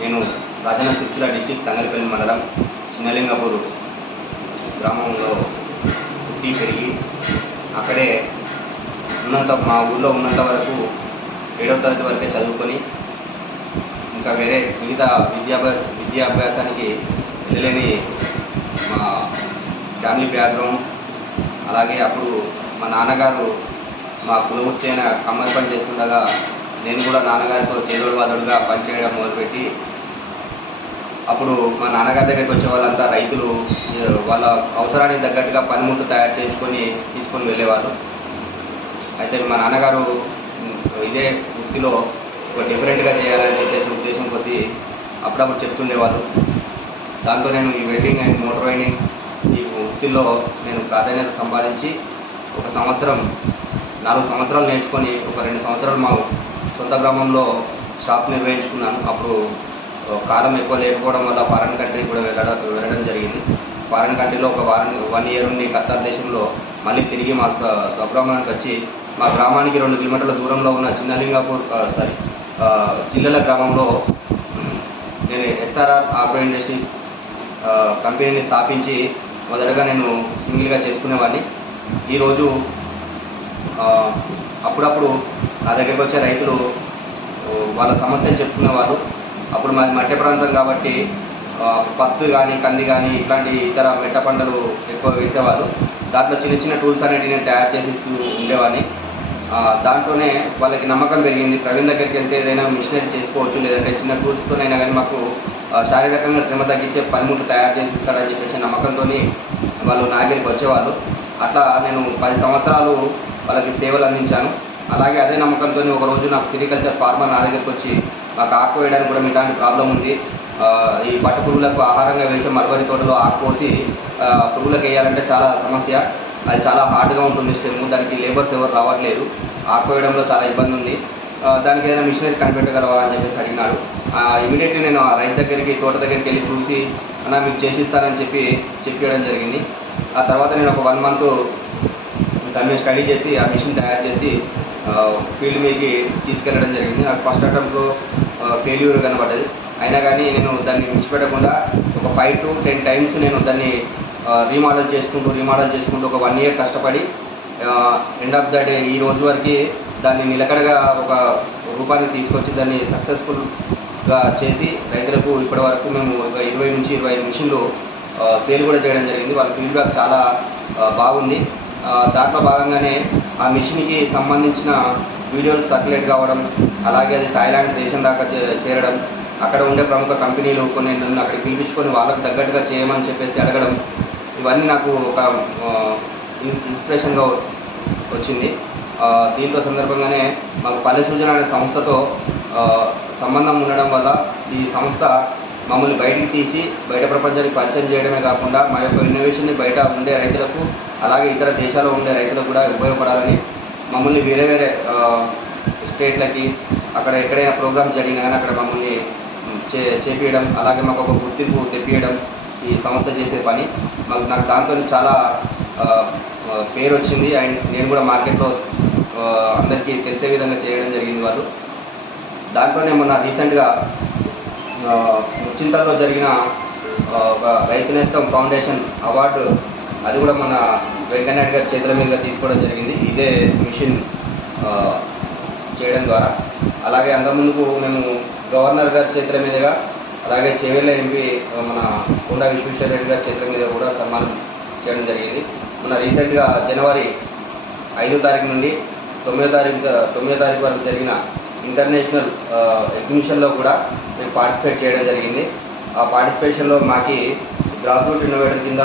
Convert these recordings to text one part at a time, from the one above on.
నేను రాజన్న సిరిసిల్ల డిస్టిక్ తంగలపల్లి మండలం చిన్నలింగపూర్ గ్రామంలో పుట్టి పెరిగి అక్కడే ఉన్నంత మా ఊళ్ళో ఉన్నంత వరకు ఏడవ తరగతి వరకే చదువుకొని ఇంకా వేరే మిగతా విద్యాభ్యాస విద్యాభ్యాసానికి వెళ్ళలేని మా ఫ్యామిలీ బ్యాక్గ్రౌండ్. అలాగే అప్పుడు మా నాన్నగారు మా కులవృత్తి అయిన కమ్మరి పని చేస్తుండగా నేను కూడా నాన్నగారితో చేదోడువాదుడుగా పనిచేయడం మొదలుపెట్టి అప్పుడు మా నాన్నగారి దగ్గరికి వచ్చే వాళ్ళంతా రైతులు వాళ్ళ అవసరానికి తగ్గట్టుగా పనిముట్టు తయారు చేసుకొని తీసుకొని వెళ్ళేవారు. అయితే మా నాన్నగారు ఇదే వృత్తిలో ఒక డిఫరెంట్గా చేయాలని చెప్పేసి ఉద్దేశం కొద్దీ అప్పుడప్పుడు చెప్తుండేవారు. దాంతో నేను ఈ వెల్డింగ్ అండ్ మోటార్ వైండింగ్ ఈ వృత్తిలో నేను ప్రాధాన్యత సంపాదించి ఒక సంవత్సరం నాలుగు సంవత్సరాలు నేర్చుకొని ఒక రెండు సంవత్సరాలు మా సొంత గ్రామంలో షాప్ నిర్వహించుకున్నాను. అప్పుడు కాలం ఎక్కువ లేకపోవడం వల్ల ఫారెన్ కంట్రీ కూడా వెళ్ళడం వెళ్ళడం జరిగింది. ఫారెన్ కంట్రీలో ఒక వారం వన్ ఇయర్ ఉండి ఖతార్ దేశంలో మళ్ళీ తిరిగి మా స్వగ్రామానికి వచ్చి మా గ్రామానికి రెండు కిలోమీటర్ల దూరంలో ఉన్న చిన్నలింగాపూర్ సారీ చిల్లల గ్రామంలో నేను ఎస్ఆర్ఆర్ ఆగ్రో ఇండస్ట్రీస్ కంపెనీని స్థాపించి మొదటగా నేను సింగిల్గా చేసుకునేవాడిని. ఈరోజు అప్పుడప్పుడు నా దగ్గరికి వచ్చే రైతులు వాళ్ళ సమస్యలు చెప్పుకునేవారు అప్పుడు మాది మట్టి ప్రాంతం కాబట్టి పత్తు కానీ కంది కానీ ఇట్లాంటి ఇతర మెట్ట పంటలు ఎక్కువ వేసేవారు దాంట్లో చిన్న చిన్న టూల్స్ అనేటివి నేను తయారు చేసి ఉండేవాడిని దాంట్లోనే వాళ్ళకి నమ్మకం పెరిగింది. ప్రవీణ్ దగ్గరికి వెళ్తే ఏదైనా మిషనరీ చేసుకోవచ్చు లేదంటే చిన్న టూల్స్తోనైనా కానీ మాకు శారీరకంగా శ్రమ తగ్గించే పనిముట్లు తయారు చేసి ఇస్తారని చెప్పేసి నమ్మకంతో వాళ్ళు నాగిరికి వచ్చేవాళ్ళు. అట్లా నేను పది సంవత్సరాలు వాళ్ళకి సేవలు అందించాను. అలాగే అదే నమ్మకంతో ఒక రోజు నాకు సిరికల్చర్ ఫార్మర్ నా దగ్గరికి వచ్చి మాకు ఆకు వేయడానికి కూడా ఇలాంటి ప్రాబ్లం ఉంది. ఈ పట్టు పురుగులకు ఆహారంగా వేసే మల్బరీ తోటలో ఆకు కోసి పురుగులకు వేయాలంటే చాలా సమస్య. అది చాలా హార్డ్గా ఉంటుంది స్టెమ్ దానికి లేబర్స్ ఎవరు రావట్లేదు. ఆకు వేయడంలో చాలా ఇబ్బంది ఉంది. దానికి ఏదైనా మిషనరీ కనిపెట్టగలవా అని చెప్పేసి అడిగినాడు. ఇమీడియట్లీ నేను ఆ రైతు దగ్గరికి తోట దగ్గరికి వెళ్ళి చూసి అన్న మీకు చేసిస్తానని చెప్పి చెప్పేయడం జరిగింది. ఆ తర్వాత నేను ఒక వన్ మంత్ దాన్ని స్టడీ చేసి ఆ మిషన్ తయారు చేసి ఫీల్డ్ మీదకి తీసుకెళ్ళడం జరిగింది. నాకు ఫస్ట్ అటెంప్ట్లో ఫెయిల్యూర్ కనబడ్డది. అయినా కానీ నేను దాన్ని విడిచిపెట్టకుండా ఒక ఫైవ్ టు టెన్ టైమ్స్ నేను దాన్ని రీమోడల్ చేసుకుంటూ రీమోడల్ చేసుకుంటూ ఒక వన్ ఇయర్ కష్టపడి ఎండ్ ఆఫ్ ద డే ఈ రోజు వరకు దాన్ని నిలకడగా ఒక రూపాన్ని తీసుకొచ్చి దాన్ని సక్సెస్ఫుల్గా చేసి రైతులకు ఇప్పటి వరకు మేము ఒక ఇరవై నుంచి ఇరవై ఐదు మిషన్లు సేల్ కూడా చేయడం జరిగింది. వాళ్ళ ఫీడ్బ్యాక్ చాలా బాగుంది. దాంట్లో భాగంగానే ఆ మిషన్కి సంబంధించిన వీడియోలు సర్క్యులేట్ కావడం అలాగే అది థాయిలాండ్ దేశం దాకా చేరడం అక్కడ ఉండే ప్రముఖ కంపెనీలు కొన్ని నన్ను అక్కడికి పిలిపించుకొని వాళ్ళకు తగ్గట్టుగా చేయమని చెప్పేసి అడగడం ఇవన్నీ నాకు ఒక ఇన్స్పిరేషన్గా వచ్చింది. దీంట్లో సందర్భంగానే మాకు పల్లె సూచన అనే సంస్థతో సంబంధం ఉండడం వల్ల ఈ సంస్థ మమ్మల్ని బయటికి తీసి బయట ప్రపంచానికి పరిచయం చేయడమే కాకుండా మా యొక్క ఇన్నోవేషన్ని బయట ఉండే రైతులకు అలాగే ఇతర దేశాల్లో ఉండే రైతులకు కూడా ఉపయోగపడాలని మమ్మల్ని వేరే వేరే స్టేట్లకి అక్కడ ఎక్కడైనా ప్రోగ్రామ్స్ జరిగినా కానీ అక్కడ మమ్మల్ని చే చేపించడం అలాగే మాకు ఒక గుర్తింపు తెప్పియడం ఈ సంస్థ చేసే పని. మాకు నాకు దాంతో చాలా పేరు వచ్చింది. అండ్ నేను కూడా మార్కెట్లో అందరికీ తెలిసే విధంగా చేయడం జరిగింది వాళ్ళు. దాంట్లోనే మొన్న రీసెంట్గా ఆ, జరిగిన ఒక రైతు నేస్తం ఫౌండేషన్ అవార్డు అది కూడా మన వెంకయ్యనాయుడు గారి చేతుల మీదుగా తీసుకోవడం జరిగింది. ఇదే మిషన్ చేయడం ద్వారా. అలాగే అంతకుముందుకు మేము గవర్నర్ గారి చేతుల మీదుగా అలాగే చెవేల ఎంపీ మన కొండా విశ్వేశ్వర రెడ్డి గారి చేతుల మీద కూడా సన్మానం చేయడం జరిగింది. మన రీసెంట్గా జనవరి ఐదో తారీఖు నుండి తొమ్మిదో తారీఖు తొమ్మిదో తారీఖు వరకు జరిగిన ఇంటర్నేషనల్ ఎగ్జిబిషన్లో కూడా మేము పార్టిసిపేట్ చేయడం జరిగింది. ఆ పార్టిసిపేషన్లో మాకి గ్రాస్ రూట్ ఇన్నోవేటర్ కింద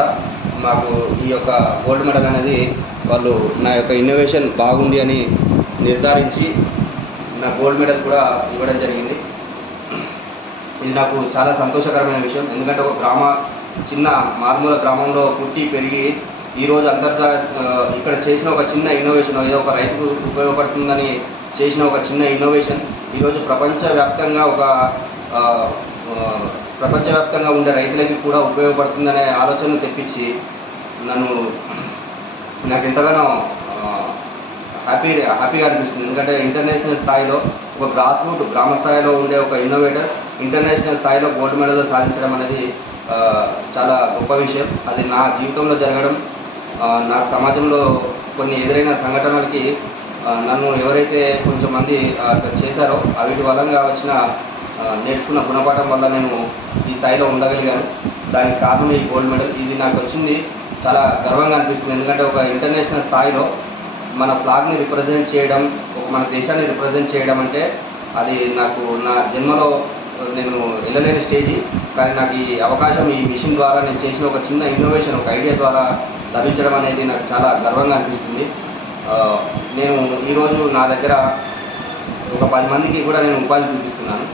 మాకు ఈ యొక్క గోల్డ్ మెడల్ అనేది వాళ్ళు నా యొక్క ఇన్నోవేషన్ బాగుంది అని నిర్ధారించి నా గోల్డ్ మెడల్ కూడా ఇవ్వడం జరిగింది. ఇది నాకు చాలా సంతోషకరమైన విషయం. ఎందుకంటే ఒక గ్రామ చిన్న మారుమూల గ్రామంలో పుట్టి పెరిగి ఈరోజు అంతర్జా ఇక్కడ చేసిన ఒక చిన్న ఇన్నోవేషన్ ఏదో ఒక రైతుకు ఉపయోగపడుతుందని చేసిన ఒక చిన్న ఇన్నోవేషన్ ఈరోజు ప్రపంచవ్యాప్తంగా ఒక ప్రపంచవ్యాప్తంగా ఉండే రైతులకి కూడా ఉపయోగపడుతుందనే ఆలోచనను తెప్పించి నన్ను నాకు ఎంతగానో హ్యాపీ హ్యాపీగా అనిపిస్తుంది. ఎందుకంటే ఇంటర్నేషనల్ స్థాయిలో ఒక గ్రాస్ రూట్ గ్రామ స్థాయిలో ఉండే ఒక ఇన్నోవేటర్ ఇంటర్నేషనల్ స్థాయిలో గోల్డ్ మెడల్ సాధించడం అనేది చాలా గొప్ప విషయం. అది నా జీవితంలో జరగడం నాకు సమాజంలో కొన్ని ఎదురైన సంఘటనలకి నన్ను ఎవరైతే కొంచెం మంది చేశారో వీటి వల్ల వచ్చిన నేర్చుకున్న గుణపాఠం వల్ల నేను ఈ స్థాయిలో ఉండగలిగాను. దానికి కారణం ఈ గోల్డ్ మెడల్. ఇది నాకు వచ్చింది. చాలా గర్వంగా అనిపిస్తుంది. ఎందుకంటే ఒక ఇంటర్నేషనల్ స్థాయిలో మన ఫ్లాగ్ని రిప్రజెంట్ చేయడం ఒక మన దేశాన్ని రిప్రజెంట్ చేయడం అంటే అది నాకు నా జన్మలో నేను వెళ్ళలేని స్టేజి. కానీ నాకు ఈ అవకాశం ఈ మిషన్ ద్వారా నేను చేసిన ఒక చిన్న ఇన్నోవేషన్ ఒక ఐడియా ద్వారా లభించడం అనేది నాకు చాలా గర్వంగా అనిపిస్తుంది. నేను ఈరోజు నా దగ్గర ఒక పది మందికి కూడా నేను ఉపాధి చూపిస్తున్నాను.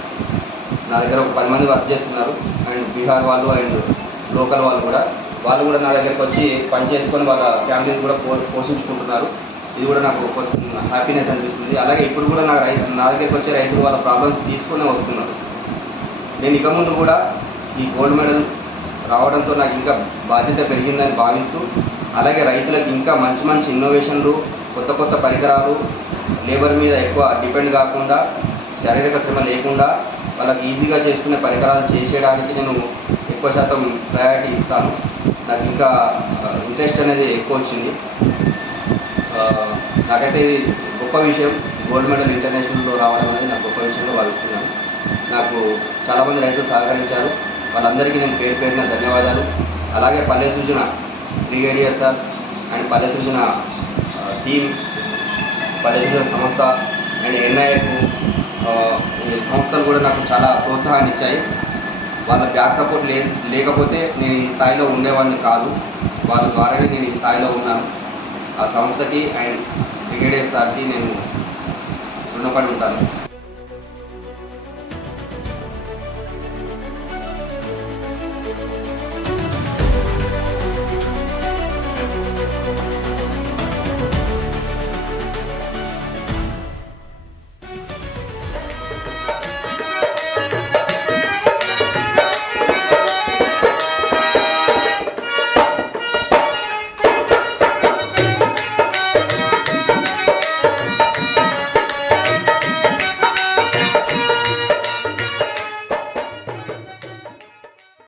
నా దగ్గర ఒక పది మంది వర్క్ చేస్తున్నారు. అండ్ బీహార్ వాళ్ళు అండ్ లోకల్ వాళ్ళు కూడా. వాళ్ళు కూడా నా దగ్గరకు వచ్చి పని చేసుకొని వాళ్ళ ఫ్యామిలీని కూడా పో పోషించుకుంటున్నారు. ఇది కూడా నాకు హ్యాపీనెస్ అనిపిస్తుంది. అలాగే ఇప్పుడు కూడా నా రైతు నా దగ్గరికి వచ్చే రైతులు వాళ్ళ ప్రాబ్లమ్స్ తీసుకునే వస్తున్నారు. నేను ఇక ముందు కూడా ఈ గోల్డ్ మెడల్ రావడంతో నాకు ఇంకా బాధ్యత పెరిగిందని భావిస్తూ అలాగే రైతులకు ఇంకా మంచి మంచి ఇన్నోవేషన్లు కొత్త కొత్త పరికరాలు లేబర్ మీద ఎక్కువ డిపెండ్ కాకుండా శారీరక శ్రమ లేకుండా వాళ్ళకి ఈజీగా చేసుకునే పరికరాలు చేసేయడానికి నేను ఎక్కువ శాతం ప్రయారిటీ ఇస్తాను. నాకు ఇంకా ఇంట్రెస్ట్ అనేది ఎక్కువ వచ్చింది. నాకైతే ఇది గొప్ప విషయం. గోల్డ్ మెడల్ ఇంటర్నేషనల్లో రావడం అనేది నాకు గొప్ప విషయంలో భావిస్తున్నాను. నాకు చాలామంది రైతులు సహకరించారు. వాళ్ళందరికీ నేను పేరు పేరున ధన్యవాదాలు. అలాగే పల్లె సూచన బ్రిగేడియర్ సార్ అండ్ పల్లె సూచన టీమ్ పల్లె సూచన సంస్థ అండ్ ఎన్ఐఎఫ్ ఈ సంస్థలు కూడా నాకు చాలా ప్రోత్సాహాన్ని ఇచ్చాయి. వాళ్ళ బ్యాక్ సపోర్ట్ లే లేకపోతే నేను ఈ స్థాయిలో ఉండేవాడిని కాదు. వాళ్ళ ద్వారానే నేను ఈ స్థాయిలో ఉన్నాను. ఆ సంస్థకి అండ్ బ్రిగేడియర్ సార్కి నేను రుణపడి ఉంటాను.